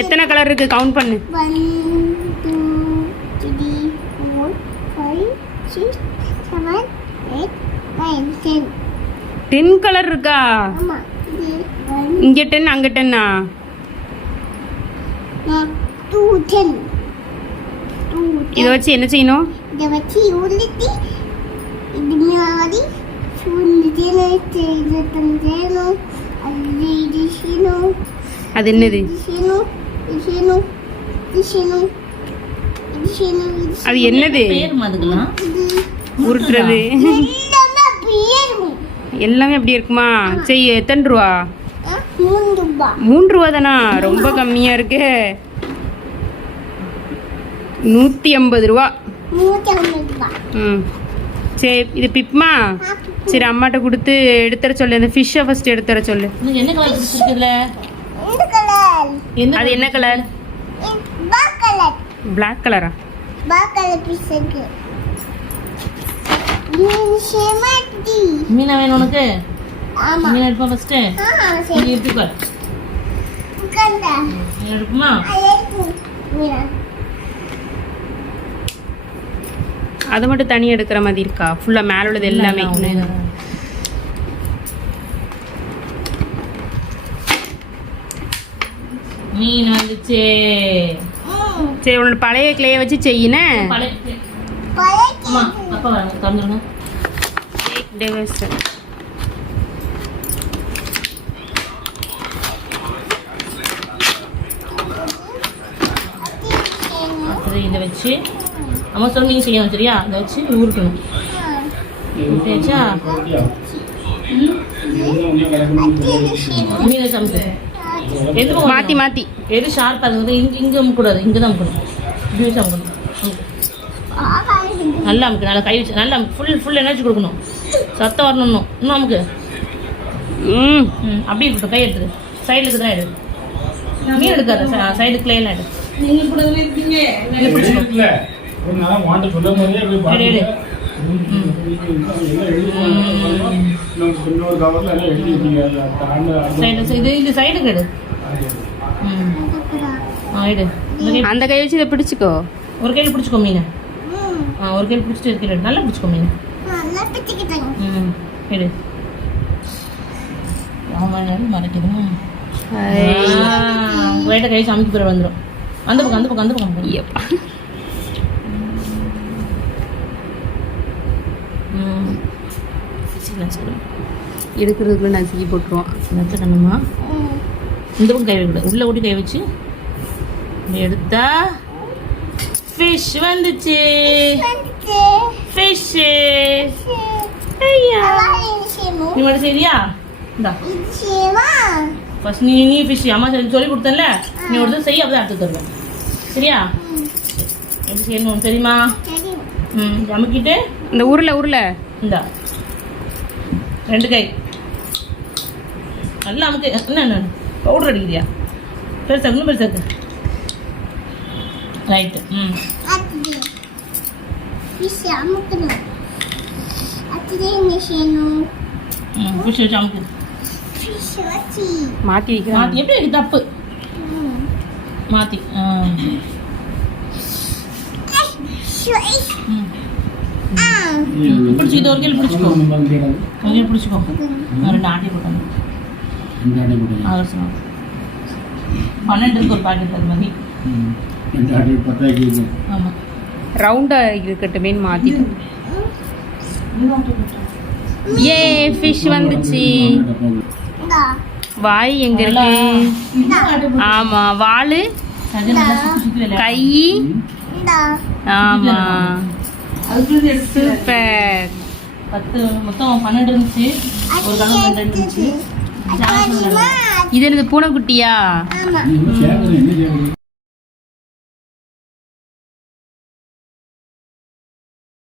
எத்தனை கலர் இருக்கு கவுண்ட் பண்ணு. 1 2 3 4 5 6 7 8 9 10. 10 கலர் இருக்கா? ஆமா. இங்க 10 அங்க 10ஆ? 2 10. இத வச்சு என்ன செய்யணும்? இத வச்சு உருட்டி இது மாதிரி சுண்டினே செய்யணும். அது என்னது? அது என்னது? உருட்டுறது எல்லாமே அப்படி இருக்குமா? சரி, எத்தனை ரூபா? 3 ரூபா தானா? ரொம்ப கம்மியா இருக்கு. 150 ரூபா. ம், சரி, இது பிப்மா. சரி, அம்மாட்ட கொடுத்து எடுத்துற சொல்லு. அந்த ஃபிஷ்ஷை ஃபர்ஸ்ட் எடுத்துற சொல்லு. என்ன கலர் இருக்குல்ல? அது என்ன கலர்? பிளாக் கலரா? மீனா வேணும் உனக்கு? மீன் எடுப்பா ஃபர்ஸ்ட். நீ எடுத்துக்கோ. நீ எடுக்குமா? அது மட்டும் தனியாக எடுக்கிற மாதிரி இருக்கா? ஃபுல்லாக மேலே உள்ளது எல்லாமே. மீன் வந்துச்சு. சரி, உன்னோட பழைய கிளையை வச்சு செய்யினே. அம்மா அப்பா வாங்க தந்துருங்க. இதை வச்சு அம்மா சொல்லி நீங்கள் செய்யணும். சரியா? இதை வச்சு ஊருக்கணும். சரியா? மீனை சமைச்சு எது மாற்றி மாற்றி எது ஷார்ப்பாக இருக்குது? இங்கே அமுக்கூடாது, இங்கே தான் அமுக்கணும். இப்படி வச்சு அமுக்கணும். நல்லா அமுக்கு, நல்லா கை வச்சு நல்லா ஃபுல் எனர்ஜி கொடுக்கணும். சத்தம் வரணும். இன்னும் அமுக்கு. அப்படி இருக்கட்டும். கை எடுத்துரு. சைடில் இருக்குதான் எடு. மீன் எடுக்காது. சைடு கிளையெல்லாம் எடு. இது சைடுக்கு எடு. எடு. அந்த கை வச்சு இதை பிடிச்சிக்கோ. ஒரு கையில் பிடிச்சிக்கோ மீனை. ஒரு கையில் பிடிச்சிட்டு இருக்கிற நல்லா பிடிச்சிக்கோ மீனை. எடு. மறைக்குது. லைட்டாக கை சமைக்க பிறகு வந்துடும். அந்த பக்கம் எடுக்கிறதுக்குள்ள நசுக்கி போட்டுருவோம். நச்சுக்கணுமா? இந்த பக்கம் கை வைக்கூடாது. உள்ளே ஊட்டி கை வச்சு எடுத்தா ஃபிஷ் வந்துச்சு. ஃபிஷ் நீ மட்டும் சரியா? இந்தா ஃபர்ஸ்ட் நீ ஃபிஷ் அம்மா சொல்லி கொடுத்தல. நீ ஒரு செய்ய அப்படி அடுத்து தருவேன். சரியா? எப்படி செய்யணும் தெரியுமா? அமுக்கிட்டு இந்த உருளை இந்தா 2 கை நல்லா அமுக்கு. என்ன பவுடர் அடிக்கிறியா? பெருசாக்கு, இன்னும் பெருசாக்கு. ரைட்டு. ஃபிஷ் வச்சு அமுக்கு. மாற்றி வைக்கிறேன். எப்படி இருக்கு? தப்பு. மாற்றி பிடிச்சிக்கிட்டு ஒரு கேள்வி பிடிச்சிக்கோ. ஒரு கேள்வி பிடிச்சிக்கோ. 2 ஆட்டி போட்டோம். 12 இருக்கு ஒரு பாக்கெட். அது மாதிரி ஆமாம். ரவுண்டாக இருக்கட்டுமே மாற்றிட்டு. ஏ ஃபிஷ் வந்துச்சு. வாய் எங்க இருக்கு? ஆமா, வாலு, கை. ஆமா, சூப்பர். 10 மொத்தம் 12 இருந்துச்சு. ஒரு கலர் 2 இருந்துச்சு. இது என்னது? பூனைக்குட்டியா?